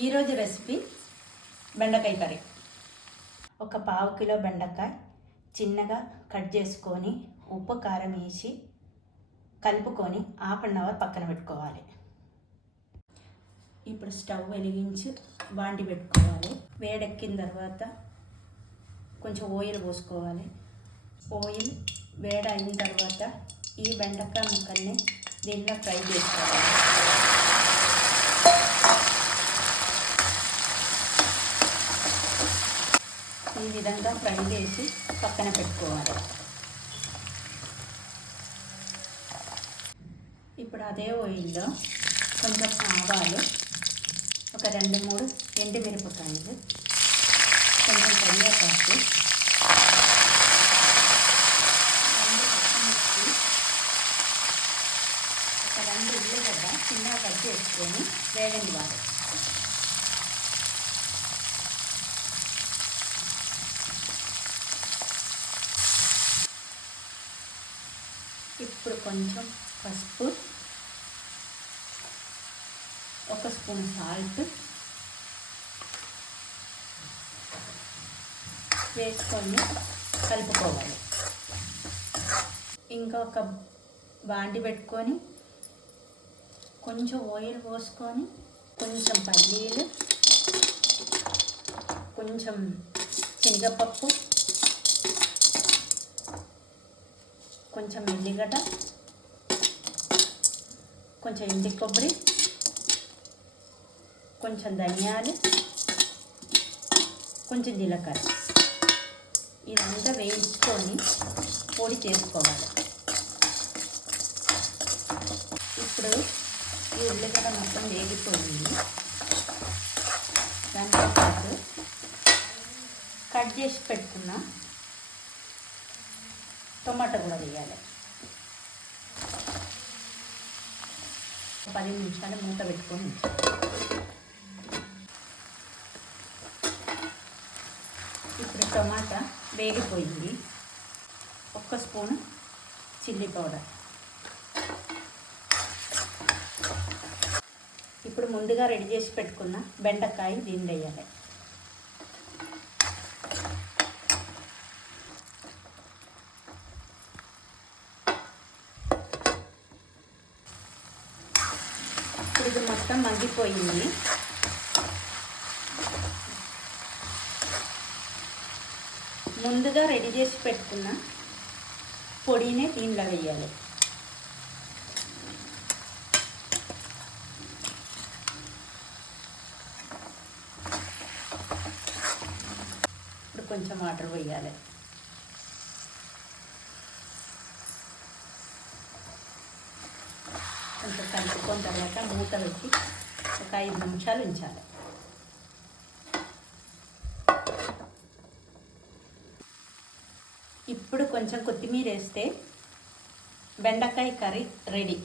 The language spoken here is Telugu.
ఈరోజు రెసిపీ బెండకాయ కర్రీ. ఒక పావు కిలో బెండకాయ చిన్నగా కట్ చేసుకొని ఉప్పు కారం వేసి కలుపుకొని 1/2 అవర్ పక్కన పెట్టుకోవాలి. ఇప్పుడు స్టవ్ వెలిగించి బాండి పెట్టుకోవాలి. వేడెక్కిన తర్వాత కొంచెం ఆయిల్ పోసుకోవాలి. ఆయిల్ వేడైన తర్వాత ఈ బెండకాయ ముక్కల్ని దీంట్లో ఫ్రై చేసుకోవాలి. ఈ విధంగా ఫ్రై చేసి పక్కన పెట్టుకోవాలి. ఇప్పుడు అదే ఆయిల్లో కొంచెం ఆవాలు, ఒక 2-3 ఎండుమిరపకాయలు, కొంచెం కరివేపాకు, 2 పచ్చిమిర్చి, ఒక 2 ఉల్లిగడ్డ చిన్నగా కట్ చేసుకొని వేగనివ్వాలి. ఇప్పుడు కొంచెం పసుపు, 1 స్పూన్ సాల్ట్ వేసుకొని కలుపుకోవాలి. ఇంకా ఒక బాండి పెట్టుకొని కొంచెం ఆయిల్ పోసుకొని కొంచెం పల్లీలు, కొంచెం శనగపప్పు, కొంచెం ఎల్లిగడ్డ, కొంచెం ఎండి కొబ్బరి, కొంచెం ధనియాలు, కొంచెం జీలకర్ర ఇదంతా వేయించుకొని పొడి చేసుకోవాలి. ఇప్పుడు ఈ ఉల్లిగడ్డ మొత్తం వేగిపోయింది. దాంతో పాటు కట్ చేసి పెట్టుకున్న టొమాటో కూడా వేయాలి. 10 నిమిషాలు మూత పెట్టుకొని ఇప్పుడు టొమాటో వేగిపోయింది. 1 స్పూన్ చిల్లీ పౌడర్. ఇప్పుడు ముందుగా రెడీ చేసి పెట్టుకున్న బెండకాయ దీన్ని వేయాలి. ఇది మొత్తం మగ్గిపోయింది. ముందుగా రెడీ చేసి పెట్టుకున్న పొడినే దీనిలో వేయాలి. ఇప్పుడు కొంచెం వాటర్ వేయాలి. కొంచెం కలుపుకున్న తర్వాత మూత పెట్టి ఒక 5 నిమిషాలు ఉంచాలి. ఇప్పుడు కొంచెం కొత్తిమీర వేస్తే బెండకాయ కర్రీ రెడీ.